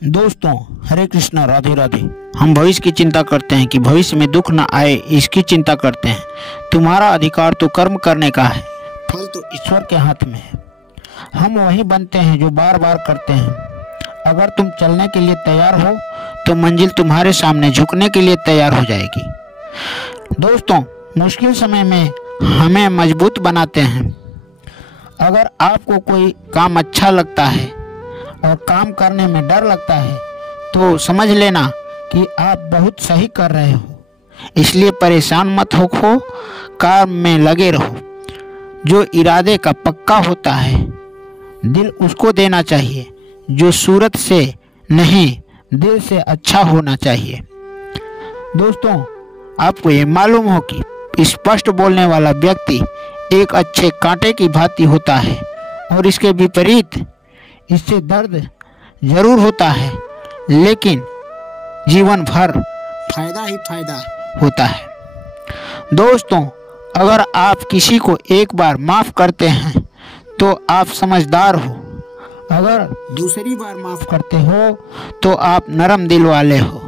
दोस्तों, हरे कृष्णा, राधे राधे। हम भविष्य की चिंता करते हैं कि भविष्य में दुख न आए, इसकी चिंता करते हैं। तुम्हारा अधिकार तो कर्म करने का है, फल तो ईश्वर के हाथ में है। हम वही बनते हैं जो बार बार करते हैं। अगर तुम चलने के लिए तैयार हो तो मंजिल तुम्हारे सामने झुकने के लिए तैयार हो जाएगी। दोस्तों, मुश्किल समय में हमें मजबूत बनाते हैं। अगर आपको कोई काम अच्छा लगता है और काम करने में डर लगता है तो समझ लेना कि आप बहुत सही कर रहे हो। इसलिए परेशान मत हो, काम में लगे रहो। जो इरादे का पक्का होता है दिल उसको देना चाहिए, जो सूरत से नहीं दिल से अच्छा होना चाहिए। दोस्तों, आपको ये मालूम हो कि स्पष्ट बोलने वाला व्यक्ति एक अच्छे कांटे की भांति होता है और इसके विपरीत इससे दर्द जरूर होता है, लेकिन जीवन भर फायदा ही फायदा होता है। दोस्तों, अगर आप किसी को एक बार माफ़ करते हैं तो आप समझदार हो। अगर दूसरी बार माफ़ करते हो तो आप नरम दिल वाले हो।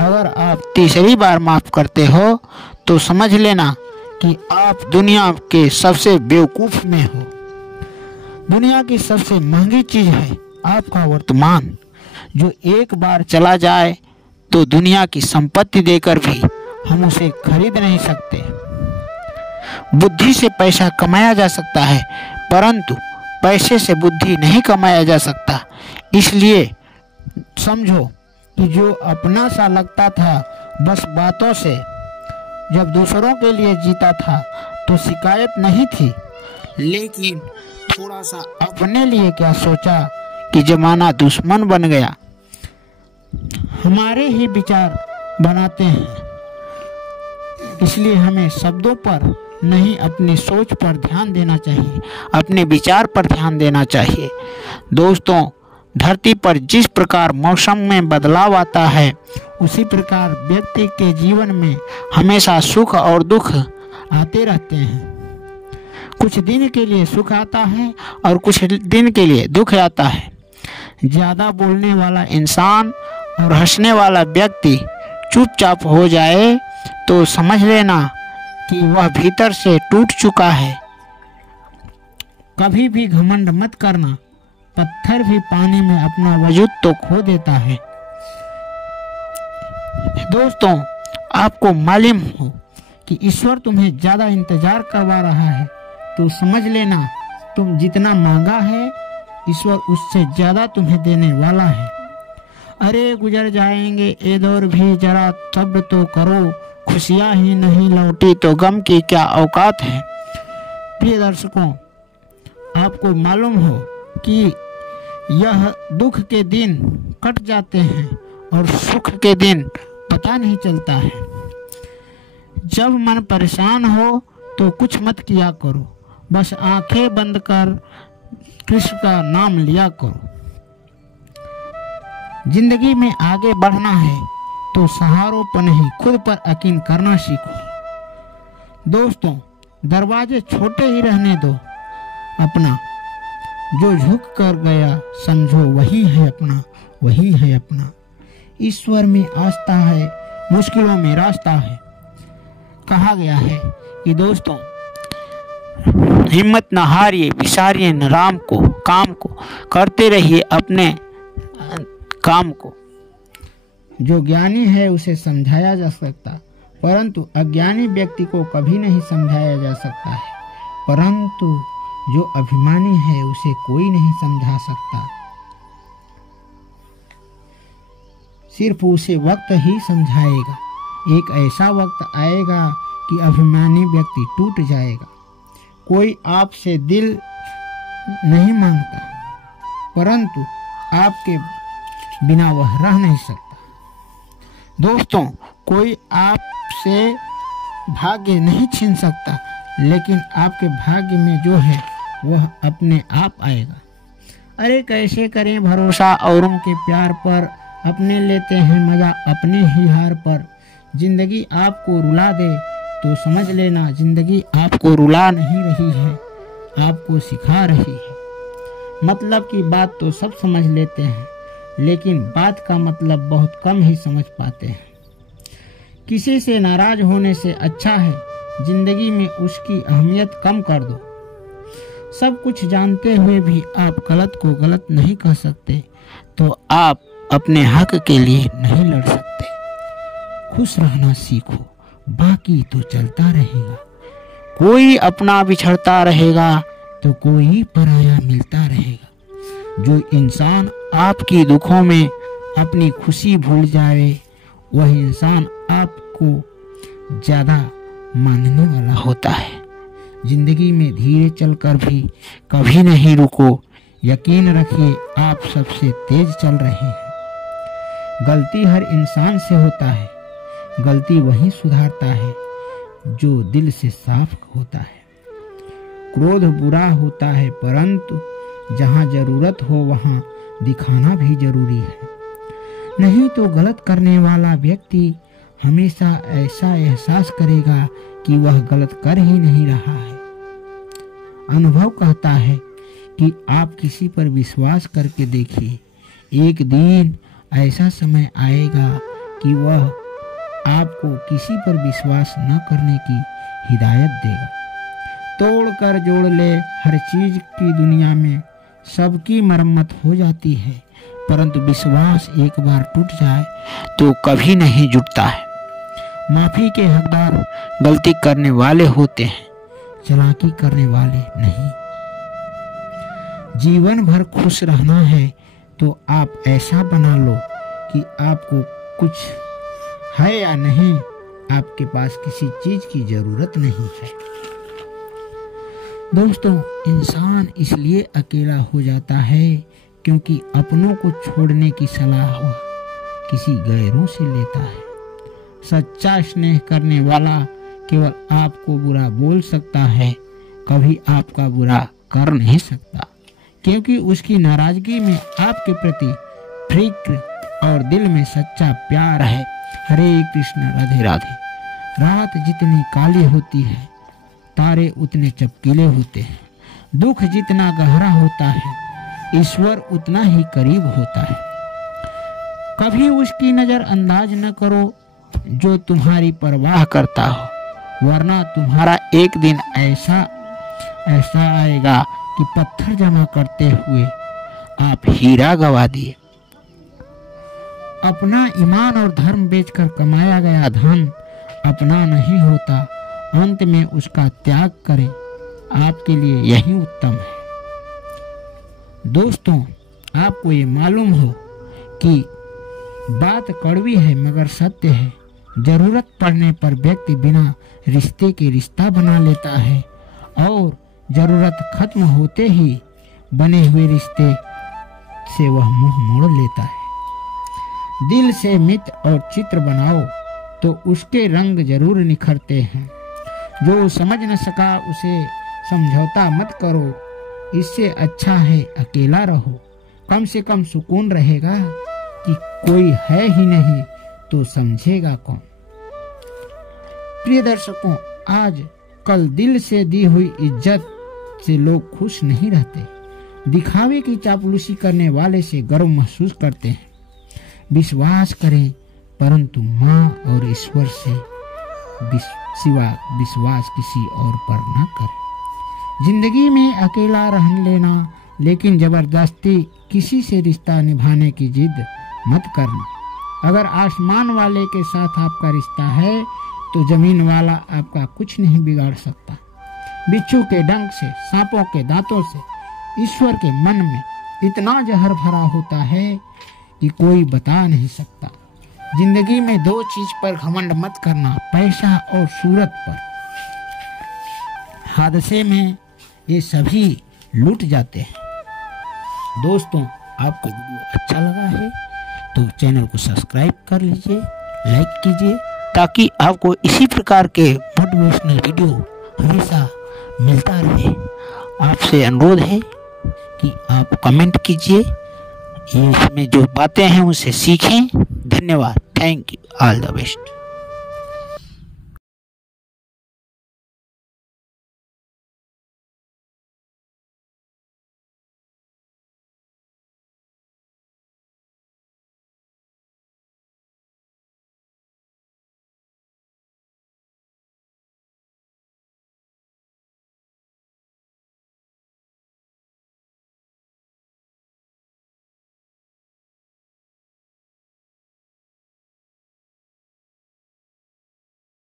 अगर आप तीसरी बार माफ़ करते हो तो समझ लेना कि आप दुनिया के सबसे बेवकूफ़ में हो। दुनिया की सबसे महंगी चीज़ है आपका वर्तमान, जो एक बार चला जाए तो दुनिया की संपत्ति देकर भी हम उसे खरीद नहीं सकते। बुद्धि से पैसा कमाया जा सकता है, परंतु पैसे से बुद्धि नहीं कमाया जा सकता। इसलिए समझो कि जो अपना सा लगता था बस बातों से, जब दूसरों के लिए जीता था तो शिकायत नहीं थी, लेकिन थोड़ा सा अपने लिए क्या सोचा कि जमाना दुश्मन बन गया। हमारे ही विचार बनाते हैं, इसलिए हमें शब्दों पर नहीं अपनी सोच पर ध्यान देना चाहिए, अपने विचार पर ध्यान देना चाहिए। दोस्तों, धरती पर जिस प्रकार मौसम में बदलाव आता है उसी प्रकार व्यक्ति के जीवन में हमेशा सुख और दुख आते रहते हैं। कुछ दिन के लिए सुख आता है और कुछ दिन के लिए दुख आता है। ज़्यादा बोलने वाला इंसान और हंसने वाला व्यक्ति चुपचाप हो जाए तो समझ लेना कि वह भीतर से टूट चुका है। कभी भी घमंड मत करना, पत्थर भी पानी में अपना वजूद तो खो देता है। दोस्तों, आपको मालूम हो कि ईश्वर तुम्हें ज़्यादा इंतजार करवा रहा है तो समझ लेना तुम जितना मांगा है ईश्वर उससे ज़्यादा तुम्हें देने वाला है। अरे गुजर जाएंगे ये दौर भी, जरा सब्र तो करो। खुशियाँ ही नहीं लौटी तो गम की क्या औकात है। प्रिय दर्शकों, आपको मालूम हो कि यह दुख के दिन कट जाते हैं और सुख के दिन पता नहीं चलता है। जब मन परेशान हो तो कुछ मत किया करो, बस आंखें बंद कर कृष्ण का नाम लिया करो। जिंदगी में आगे बढ़ना है तो सहारों पर नहीं खुद पर यकीन करना सीखो। दोस्तों, दरवाजे छोटे ही रहने दो अपना। जो झुक कर गया समझो वही है अपना, वही है अपना। ईश्वर में आस्था है, मुश्किलों में रास्ता है। कहा गया है कि दोस्तों, हिम्मत न हारिए, विसारिए न राम को, काम को करते रहिए अपने काम को। जो ज्ञानी है उसे समझाया जा सकता, परंतु अज्ञानी व्यक्ति को कभी नहीं समझाया जा सकता है। परंतु जो अभिमानी है उसे कोई नहीं समझा सकता, सिर्फ उसे वक्त ही समझाएगा। एक ऐसा वक्त आएगा कि अभिमानी व्यक्ति टूट जाएगा। कोई आपसे दिल नहीं मांगता, परंतु आपके बिना वह रह नहीं सकता। दोस्तों, कोई आपसे भाग्य नहीं छीन सकता, लेकिन आपके भाग्य में जो है वह अपने आप आएगा। अरे कैसे करें भरोसा औरों के प्यार पर, अपने लेते हैं मजा अपने ही हार पर। जिंदगी आपको रुला दे तो समझ लेना जिंदगी आपको रुला नहीं रही है, आपको सिखा रही है। मतलब की बात तो सब समझ लेते हैं, लेकिन बात का मतलब बहुत कम ही समझ पाते हैं। किसी से नाराज होने से अच्छा है जिंदगी में उसकी अहमियत कम कर दो। सब कुछ जानते हुए भी आप गलत को गलत नहीं कह सकते तो आप अपने हक के लिए नहीं लड़ सकते। खुश रहना सीखो, बाकी तो चलता रहेगा। कोई अपना बिछड़ता रहेगा तो कोई पराया मिलता रहेगा। जो इंसान आपकी दुखों में अपनी खुशी भूल जाए वह इंसान आपको ज्यादा मानने वाला होता है। जिंदगी में धीरे चलकर भी कभी नहीं रुको। यकीन रखिए आप सबसे तेज चल रहे हैं। गलती हर इंसान से होता है। गलती वही सुधारता है जो दिल से साफ होता है। क्रोध बुरा होता है परंतु जहाँ जरूरत हो वहाँ दिखाना भी जरूरी है। नहीं तो गलत करने वाला व्यक्ति हमेशा ऐसा एहसास करेगा कि वह गलत कर ही नहीं रहा है। अनुभव कहता है कि आप किसी पर विश्वास करके देखिए, एक दिन ऐसा समय आएगा कि वह आपको किसी पर विश्वास न करने की हिदायत देगा। तोड़ कर जोड़ ले, हर चीज की दुनिया में सबकी मरम्मत हो जाती है परंतु विश्वास एक बार टूट जाए तो कभी नहीं जुटता है। माफी के हकदार गलती करने वाले होते हैं, चालाकी करने वाले नहीं। जीवन भर खुश रहना है तो आप ऐसा बना लो कि आपको कुछ है या नहीं, आपके पास किसी चीज की जरूरत नहीं है। दोस्तों, इंसान इसलिए अकेला हो जाता है क्योंकि अपनों को छोड़ने की सलाह किसी गैरों से लेता है। सच्चा स्नेह करने वाला केवल आपको बुरा बोल सकता है, कभी आपका बुरा कर नहीं सकता, क्योंकि उसकी नाराजगी में आपके प्रति फिक्र और दिल में सच्चा प्यार है। हरे कृष्ण, राधे राधे। रात जितनी काली होती है तारे उतने चमकीले होते हैं। दुख जितना गहरा होता है ईश्वर उतना ही करीब होता है। कभी उसकी नजर अंदाज न करो जो तुम्हारी परवाह करता हो, वरना तुम्हारा एक दिन ऐसा आएगा कि पत्थर जमा करते हुए आप हीरा गवा दिए। अपना ईमान और धर्म बेचकर कमाया गया धन अपना नहीं होता, अंत में उसका त्याग करें, आपके लिए यही उत्तम है। दोस्तों, आपको ये मालूम हो कि बात कड़वी है मगर सत्य है। जरूरत पड़ने पर व्यक्ति बिना रिश्ते के रिश्ता बना लेता है और जरूरत खत्म होते ही बने हुए रिश्ते से वह मुंह मोड़ लेता है। दिल से मित्र और चित्र बनाओ तो उसके रंग जरूर निखरते हैं। जो समझ न सका उसे समझौता मत करो, इससे अच्छा है अकेला रहो। कम से कम सुकून रहेगा कि कोई है ही नहीं तो समझेगा कौन। प्रिय दर्शकों, आज कल दिल से दी हुई इज्जत से लोग खुश नहीं रहते, दिखावे की चापलूसी करने वाले से गर्व महसूस करते हैं। विश्वास करें परंतु माँ और ईश्वर से सिवा विश्वास किसी और पर न करें। जिंदगी में अकेला रह लेना, लेकिन जबरदस्ती किसी से रिश्ता निभाने की जिद मत करना। अगर आसमान वाले के साथ आपका रिश्ता है तो जमीन वाला आपका कुछ नहीं बिगाड़ सकता। बिच्छू के डंक से, सांपों के दांतों से ईश्वर के मन में इतना जहर भरा होता है कि कोई बता नहीं सकता। जिंदगी में दो चीज पर घमंड मत करना, पैसा और सूरत पर। हादसे में ये सभी लूट जाते हैं। दोस्तों, आपको वीडियो अच्छा लगा है तो चैनल को सब्सक्राइब कर लीजिए, लाइक कीजिए, ताकि आपको इसी प्रकार के मोटिवेशनल वीडियो हमेशा मिलता रहे। आपसे अनुरोध है कि आप कमेंट कीजिए, इसमें जो बातें हैं उसे सीखें। धन्यवाद। Thank you. All the best.